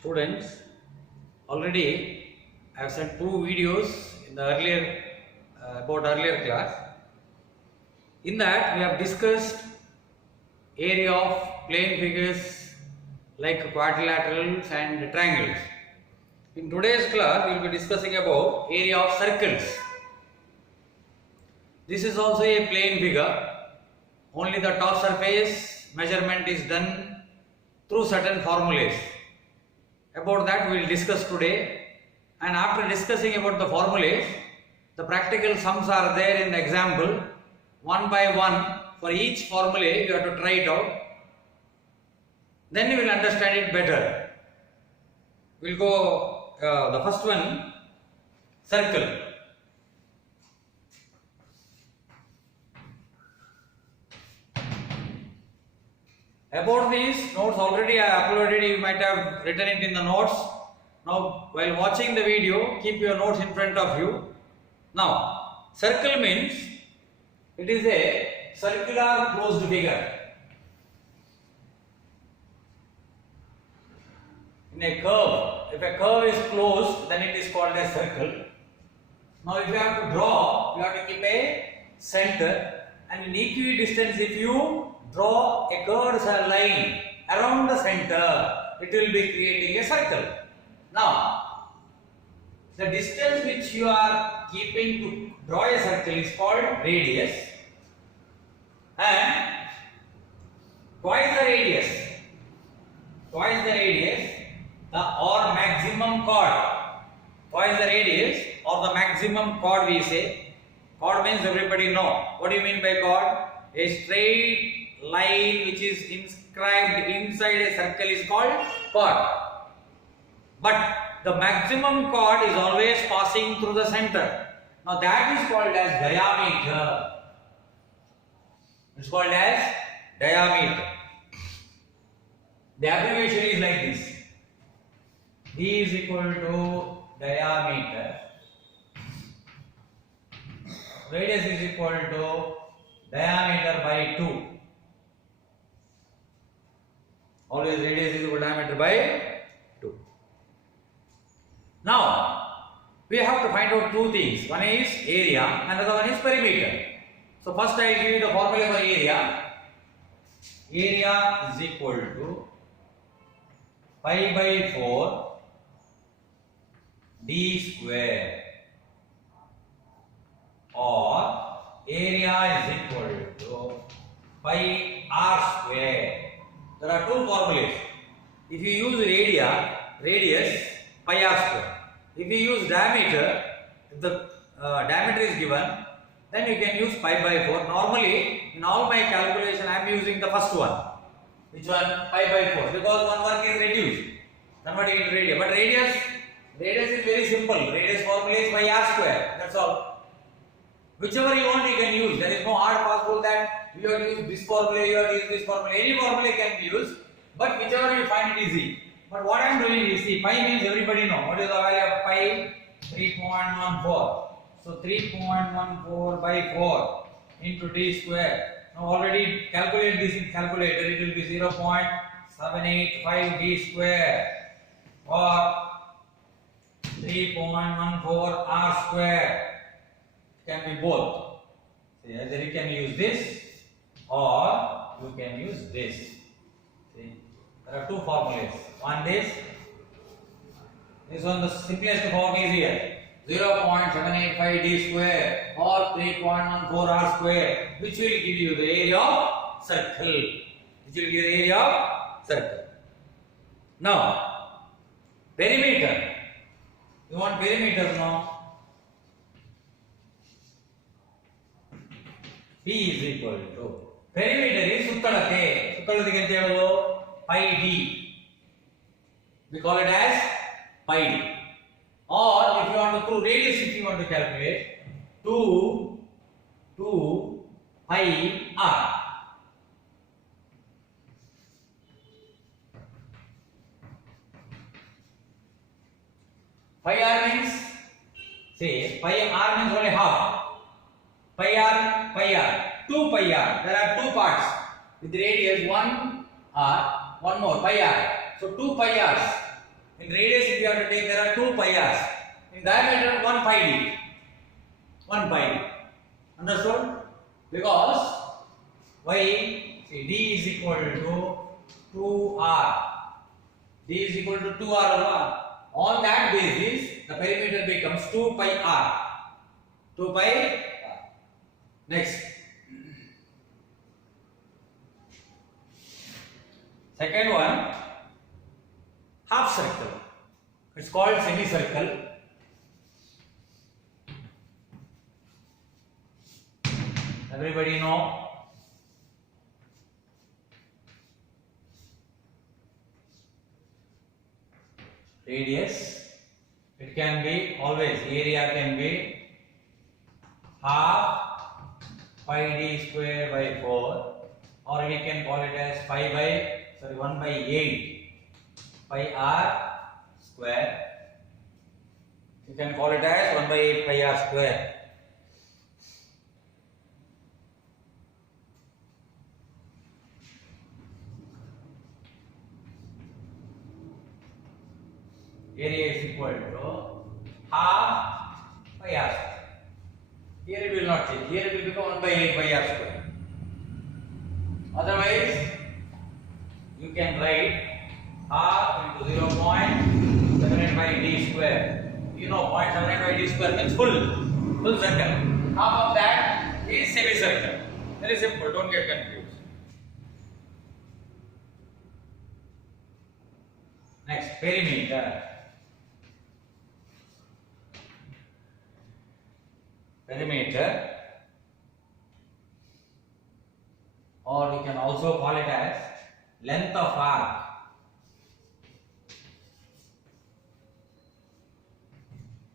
Students, already I have sent two videos in the earlier about earlier class. In that we have discussed area of plane figures like quadrilaterals and triangles. In today's class we will be discussing about area of circles. This is also a plane figure. Only the top surface measurement is done through certain formulas. About that we will discuss today, and after discussing about the formulas, the practical sums are there in the example. One by one, for each formula you have to try it out, then you will understand it better. We will go the first one, circle. About these notes already I uploaded, you might have written it in the notes. Now while watching the video, keep your notes in front of you. Now circle means it is a circular closed figure. In a curve, if a curve is closed, then it is called a circle. Now if you have to draw, you have to keep a center, and in equidistance if you draw a curved line around the center, it will be creating a circle. Now, the distance which you are keeping to draw a circle is called radius, and twice the radius, the or maximum chord, twice the radius or the maximum chord we say. Chord means everybody know. What do you mean by chord? A straight line which is inscribed inside a circle is called chord. But the maximum chord is always passing through the center. Now that is called as diameter. It's called as diameter. The abbreviation is like this. D is equal to diameter. Radius is equal to diameter by 2. Always radius is equal to diameter by 2. Now, we have to find out two things. One is area, another one is perimeter. So first I will give you the formula for area. Area is equal to pi by 4 d square, or area is equal to pi r square. There are two formulas. If you use radius, pi r square. If you use diameter, if the diameter is given, then you can use pi by 4. Normally, in all my calculation, I am using the first one. Which one? Pi by 4. Because one work is reduced, converting into radius. But radius is very simple. Radius formula is pi r square. That's all. Whichever you want, you can use. There is no hard possible that you have to use this formula, you have to use this formula. Any formula can be used, but whichever you find it easy. But what I am doing is, see, pi means everybody know. What is the value of pi? 3.14. So 3.14 by 4 into d square. Now already calculate this in calculator. It will be 0.785 d square, or 3.14 r square. Can be both. See, either you can use this or you can use this. See, there are two formulas. One this one, the simplest form is here, 0.785 d square or 3.14 r square, which will give you the area of circle. Now, perimeter. You want perimeter now? P is equal to perimeter is suttalate. Suttalate ante helodu pi d. We call it as pi d. Or if you want to through radius, if you want to calculate 2 pi r. Pi r means, say, pi r means only half. Pi r, 2 pi r. There are two parts with radius 1 r, one more pi r. So 2 pi r's. In radius, if you have to take, there are 2 pi r's. In diameter, 1 pi d. 1 pi d. Understood? Because why? See, d is equal to 2r. D is equal to 2r. On that basis, the perimeter becomes 2 pi r. 2 pi r. Next. Second one, half circle. It's called semicircle. Everybody know? Radius. It can be always, area can be half pi d square by 4, or we can call it as 1 by 8 pi r square. You can call it as 1 by 8 pi r square. Area is equal to half pi r square. Here it will not change. Here it will become 1 by 8 pi r square. Otherwise, you can write half into 0.75 d square. You know 0.75 d square means full circle. Half of that is semicircle. Very simple, don't get confused. Next, perimeter. Perimeter, or you can also call it as length of arc.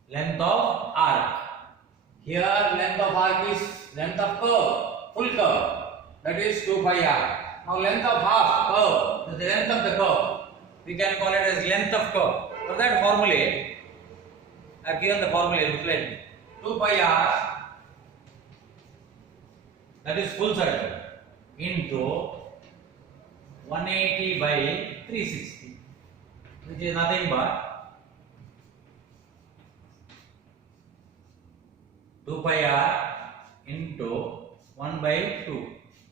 Length of arc. Here length of arc is length of curve, full curve, that is 2 pi r. Now length of half curve is the length of the curve. We can call it as length of curve. For that formula, I have given the formula, look like it. 2 pi r, that is full circle, into 180 by 360, which is nothing but 2 pi r into 1 by 2.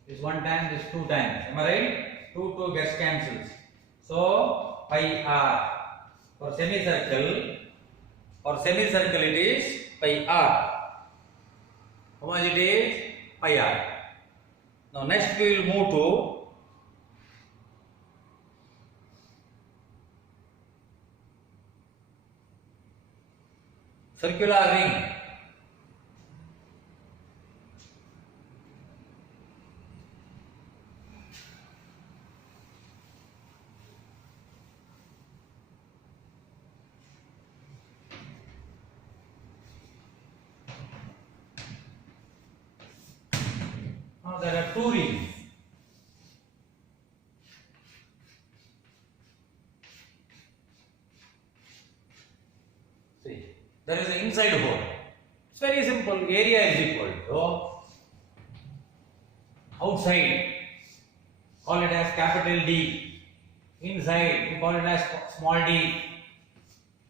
This 1 times, this 2 times. Am I right? 2 gets cancels. So pi r. For semicircle it is pi r. How much it is? Pi r. Now next we will move to circular ring. Now there are 2 rings. See, there is an inside hole. It's very simple. Area is equal to outside, call it as capital D. Inside, we call it as small d.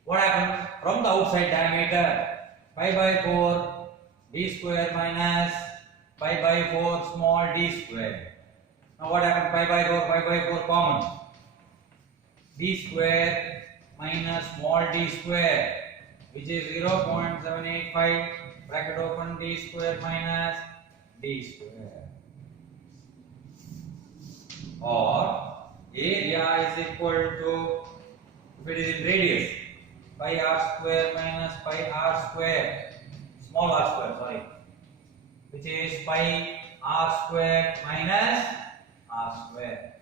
What happens? From the outside diameter, pi by 4 d square minus pi by 4 small d square. Now what happens? Pi by 4 common. D square minus small d square, which is 0.785 bracket open d square minus d square. Or area is equal to, if it is in radius, pi r square minus pi r square, small r square, sorry, which is pi r square minus r square.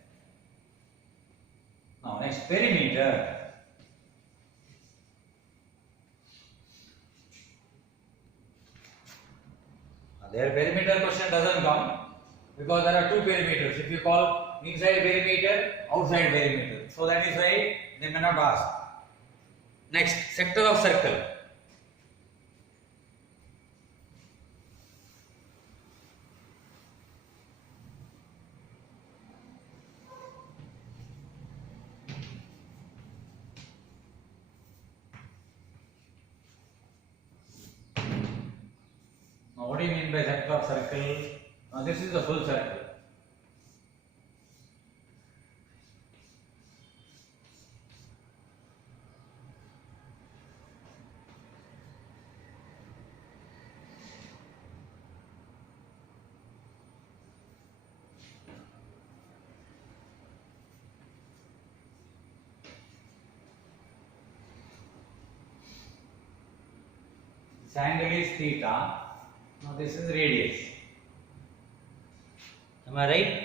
Now next, perimeter. Their perimeter question doesn't come because there are 2 perimeters. If you call inside perimeter, outside perimeter, so that is why they may not ask. Next, sector of circle. Now, what do you mean by sector of circle? Now, this is the full circle. This angle is theta. Now, this is radius. Am I right?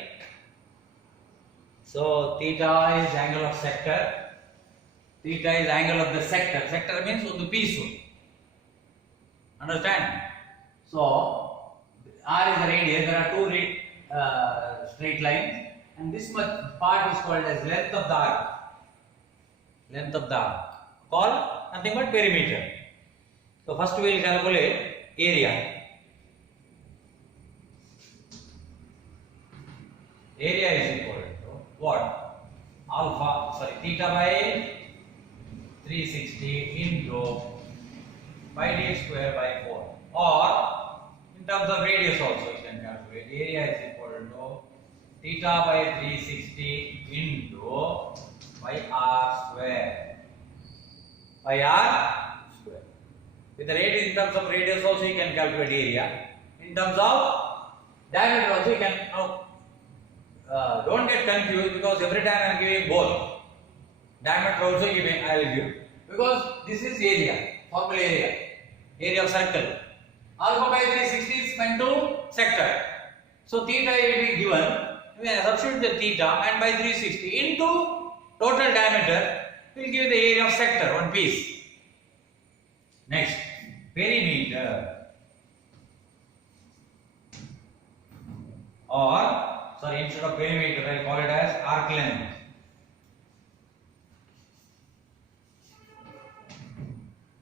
So, theta is angle of sector. Theta is angle of the sector. Sector means of the piece. Understand? So, R is the radius. There are two straight lines, and this much part is called as length of the arc. Length of the arc. Called nothing but perimeter. So, first we will calculate area. Area is equal to what? Theta by 360 into pi d square by 4. Or in terms of radius also you can calculate. Area is equal to theta by 360 into pi r square. Pi r square. With the radius, in terms of radius also you can calculate area. In terms of diameter also you can. Don't get confused, because every time I am giving both. Diameter also I will give. Because this is area, formula area of circle. Alpha by 360 is meant to sector. So theta will be given. We substitute the theta and by 360 into total diameter will give the area of sector, one piece. Next, perimeter. Or instead of perimeter, I call it as arc length.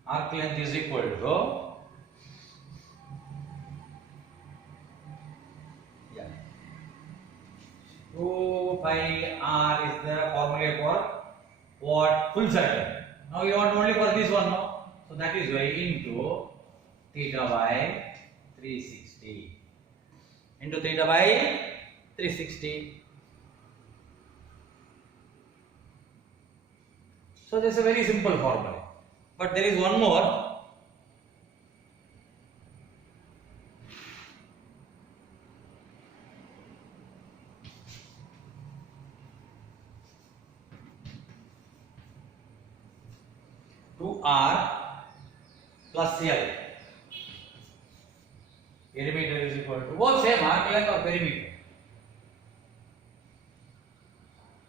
Arc length is equal to 2 pi r is the formula for what? Full circle. Now you want only for this one, no? So that is why into theta by 360. Into theta by 360. So this is a very simple formula. But there is one more. R plus L. Perimeter is equal to both same arc length or perimeter.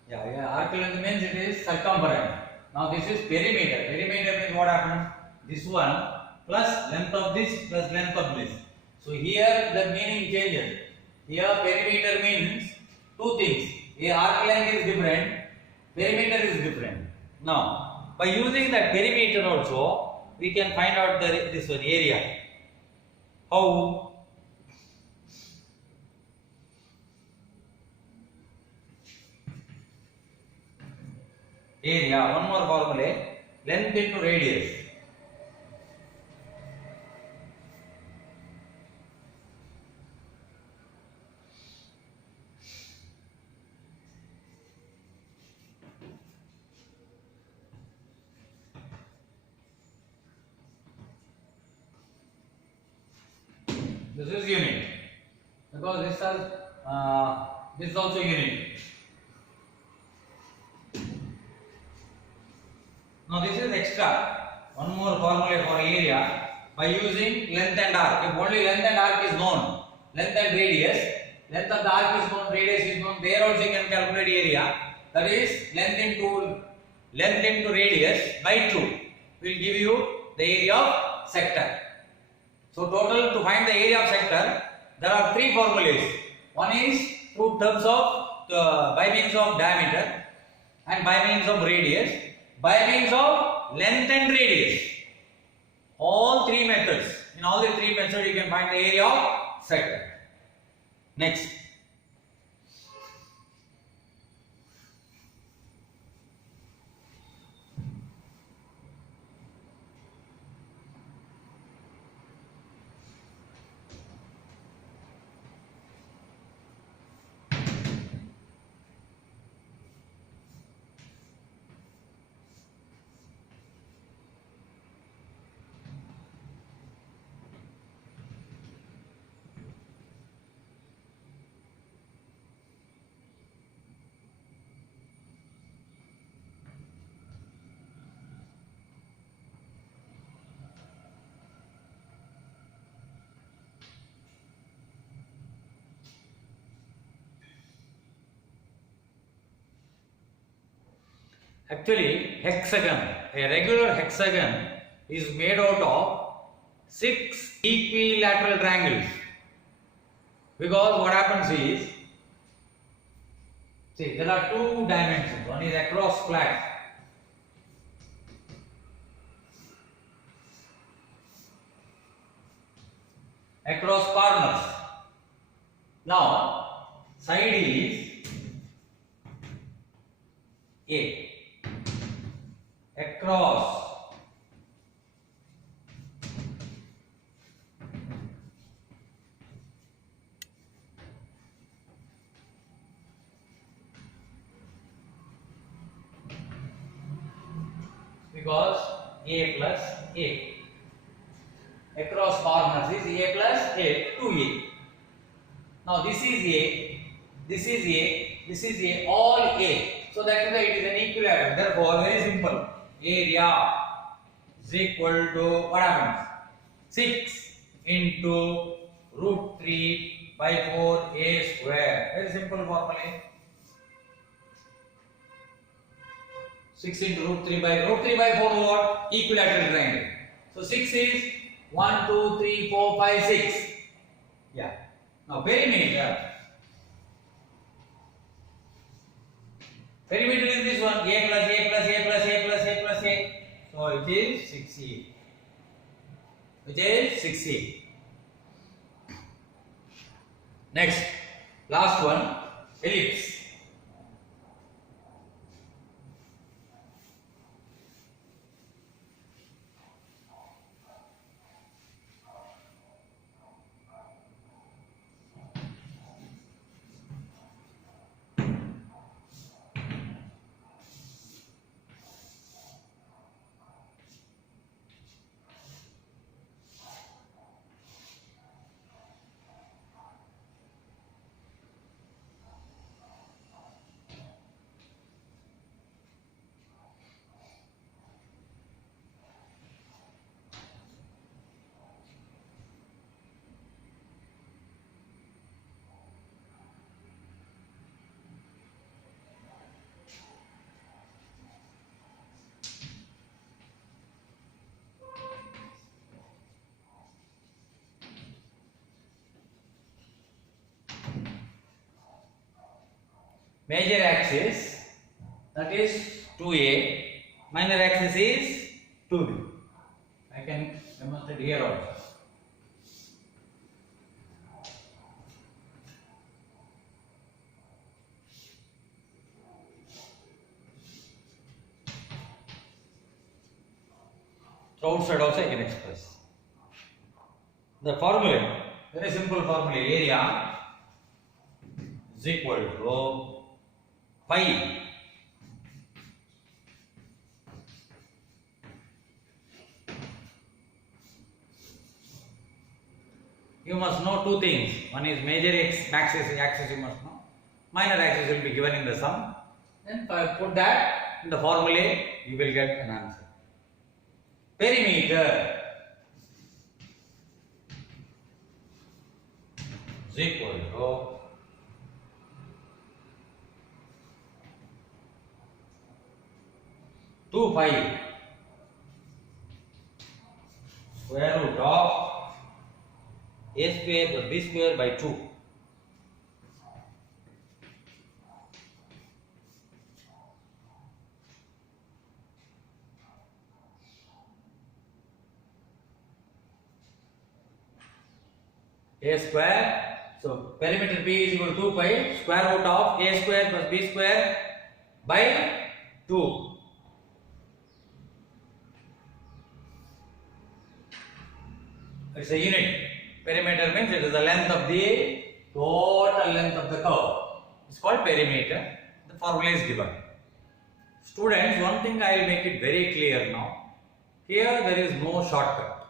Yeah, arc length means it is circumference. Now this is perimeter. Perimeter means what happened? This one plus length of this plus length of this. So here the meaning changes. Here perimeter means two things. Here arc length is different, perimeter is different. Now by using that perimeter also, we can find out this one area. How? Area, one more formula, length into radius. This is unit, because this is also unit. Now this is extra. One more formula for area by using length and arc. If only length and arc is known, length and radius, length of the arc is known, radius is known, there also you can calculate area. That is length into radius by 2 will give you the area of sector. So total, to find the area of sector, there are three formulas. One is through terms of by means of diameter, and by means of radius, by means of length and radius. All three methods. In all the three methods, you can find the area of sector. Next. Actually, hexagon, a regular hexagon is made out of 6 equilateral triangles. Because what happens is, see, there are 2 dimensions. One is across flat. Across corners. Now, side is A. Across because A plus A. Across corners is A plus A, 2A. Now this is A, this is A, this is A, all A. So that is why it is an equilateral. Therefore, very simple. Area is equal to what happens? 6 into root 3 by 4A square. Very simple formula. 6 into root 3 by 4 what? Equilateral triangle. So 6 is 1, 2, 3, 4, 5, 6. Yeah. Now perimeter. Perimeter is this one, A plus A plus A plus A plus A plus A. So it is 6A. Which is 6A. Next, last one, ellipse. Major axis, that is 2A, minor axis is 2B. I can demonstrate here also. So outside also I can express. The formula, very simple formula, area is equal to pi you must know two things. One is major axis you must know. Minor axis will be given in the sum. Then put that in the formula, you will get an answer. Perimeter is equal to 2 pi square root of a square plus b square by 2. A square, so perimeter P is equal to 2 pi square root of a square plus b square by 2. It's a unit. Perimeter means it is the length of the total length of the curve. It's called perimeter. The formula is given. Students, one thing I will make it very clear now. Here there is no shortcut.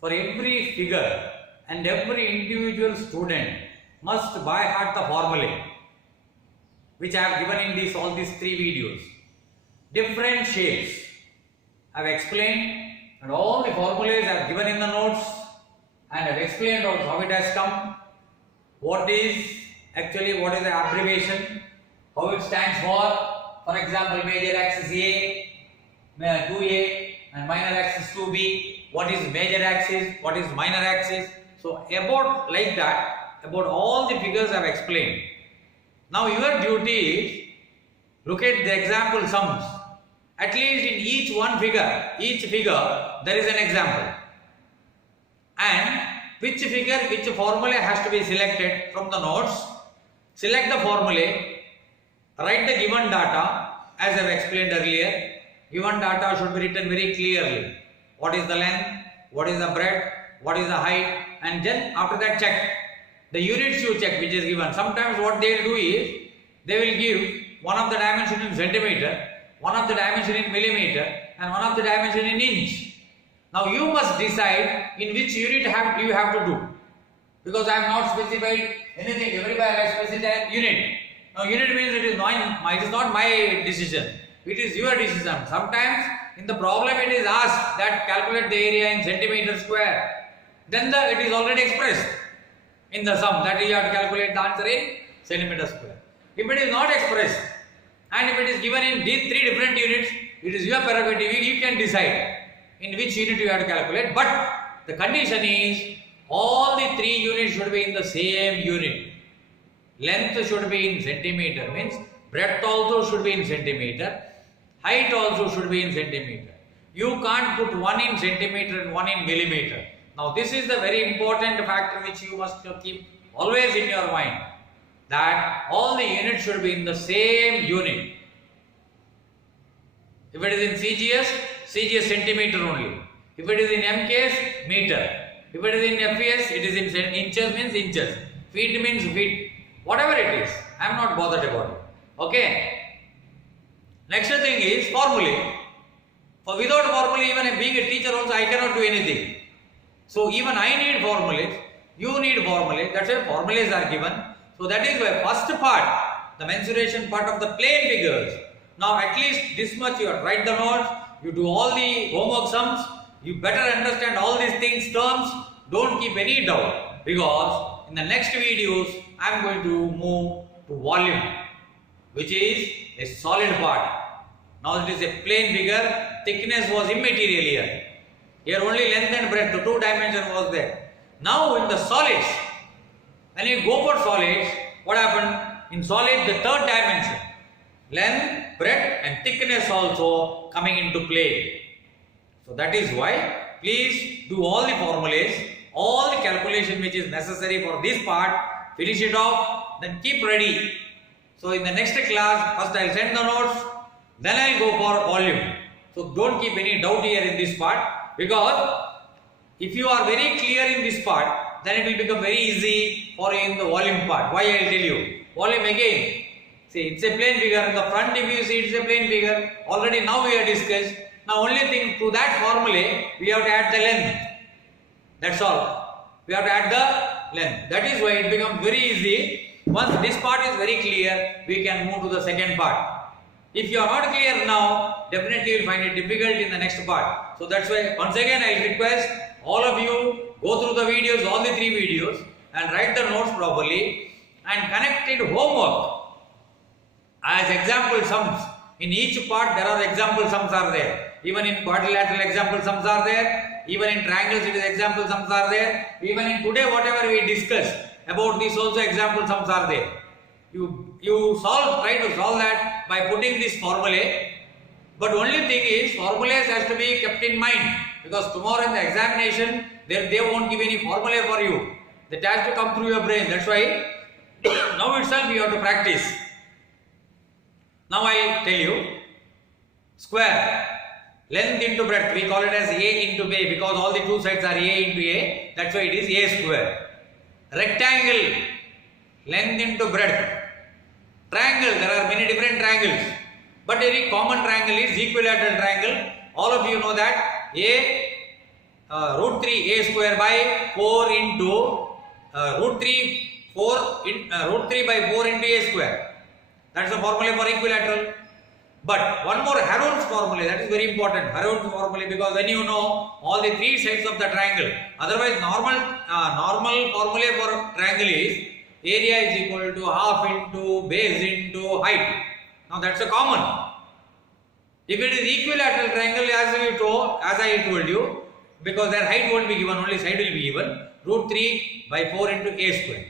For every figure and every individual student must by heart the formula which I have given in all these 3 videos. Different shapes I have explained. And all the formulas are given in the notes and I have explained also how it has come, what is the abbreviation, how it stands for For example, major axis A, 2A and minor axis 2B. What is major axis? What is minor axis? So about like that, about all the figures I have explained. Now your duty is look at the example sums. At least in each figure there is an example. And which figure, which formula has to be selected from the notes. Select the formula, write the given data as I have explained earlier. Given data should be written very clearly. What is the length, what is the breadth, what is the height, and then after that check. The units you check which is given. Sometimes what they will do is, they will give one of the dimension in centimeter, one of the dimension in millimeter, and one of the dimension in inch. Now you must decide in which unit you have to do. Because I have not specified anything, everywhere I have specified unit. Now unit means it is not my decision. It is your decision. Sometimes in the problem it is asked that calculate the area in centimeter square. Then it is already expressed in the sum that you have to calculate the answer in centimeter square. If it is not expressed and if it is given in these three different units, it is your prerogative. You can decide in which unit you have to calculate. But the condition is all the three units should be in the same unit. Length should be in centimeter, means breadth also should be in centimeter. Height also should be in centimeter. You can't put one in centimeter and one in millimeter. Now this is the very important factor which you must keep always in your mind, that all the units should be in the same unit. If it is in CGS centimeter only. If it is in MKS, meter. If it is in FPS, it is in inches, means inches. Feet means feet. Whatever it is, I am not bothered about it. Okay. Next thing is formulae. For without formulae, even being a teacher also, I cannot do anything. So even I need formulas, you need formulas. That's why formulas are given. So that is why first part, the mensuration part of the plain figures. Now at least this much you have write the notes, you do all the homework sums, you better understand all these things, terms. Don't keep any doubt, because in the next videos I am going to move to volume, which is a solid part. Now it is a plain figure, thickness was immaterial here. Here only length and breadth, the two dimension was there. Now in the solids, when you go for solids, what happened? In solid, the third dimension, length, breadth and thickness also coming into play. So that is why, please do all the formulas, all the calculation which is necessary for this part, finish it off, then keep ready. So in the next class, first I will send the notes, then I will go for volume. So don't keep any doubt here in this part, because if you are very clear in this part, then it will become very easy for you in the volume part. Why I will tell you. Volume again, see it's a plain figure. In the front if you see it's a plain figure. Already now we have discussed. Now only thing, to that formula we have to add the length. That's all. We have to add the length. That is why it becomes very easy. Once this part is very clear, we can move to the second part. If you are not clear now, definitely you will find it difficult in the next part. So that's why once again I will request all of you go through the videos, all the three videos, and write the notes properly and connected homework as example sums. In each part there are example sums are there. Even in quadrilateral example sums are there. Even in triangles it is example sums are there. Even in today whatever we discussed about this also example sums are there. You try to solve that by putting this formula. But only thing is, formulas has to be kept in mind, because tomorrow in the examination they won't give any formula for you. That has to come through your brain. That's why now itself you have to practice. Now I tell you, square, length into breadth, we call it as A into B, because all the two sides are A into A. That's why it is A square. Rectangle, length into breadth. Triangle, there are many different triangles, but a common triangle is equilateral triangle. All of you know that root 3 A square by 4 into root 3 by 4 into A square. That's the formula for equilateral. But one more Heron's formula, that is very important. Heron's formula, because when you know all the three sides of the triangle, otherwise normal formula for triangle is area is equal to half into base into height. Now that's a common. If it is equilateral triangle, as I told you, because their height won't be given, only side will be given, root 3 by 4 into a square.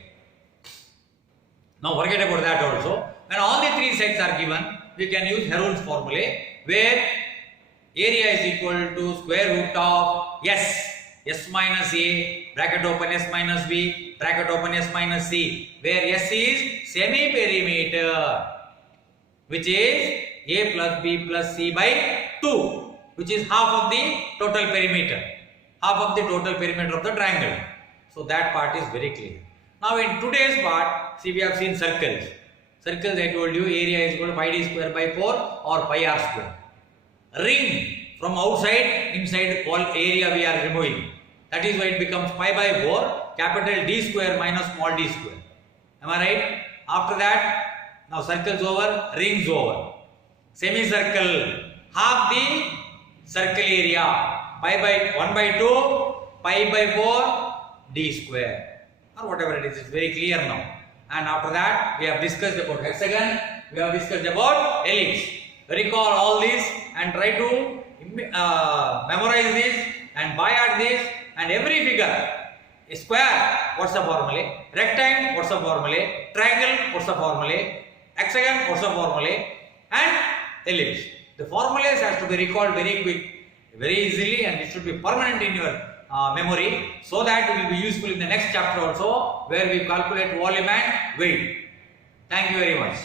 Now forget about that also. When all the three sides are given, we can use Heron's formula, where area is equal to square root of S minus A, bracket open S minus B, bracket open S minus C, where S is semi-perimeter, which is A plus B plus C by 2, which is half of the total perimeter, half of the total perimeter of the triangle. So that part is very clear. Now in today's part, see, we have seen circles. Circles, I told you, area is equal to pi d square by 4 or pi r square. Ring, from outside, inside all area we are removing. That is why it becomes pi by 4, capital D square minus small d square. Am I right? After that, now circles over, rings over. Semicircle, half the circle area, pi by 1 by 2, pi by 4, d square, or whatever it is. It's very clear now. And after that, we have discussed about hexagon, we have discussed about ellipse. Recall all this and try to memorize this and by heart this, and every figure. A square, what's the formula? Rectangle, what's the formula? Triangle, what's the formula? Hexagon, what's the formula? And ellipse. The formulas has to be recalled very quick, very easily, and it should be permanent in your memory, so that it will be useful in the next chapter also, where we calculate volume and weight. Thank you very much.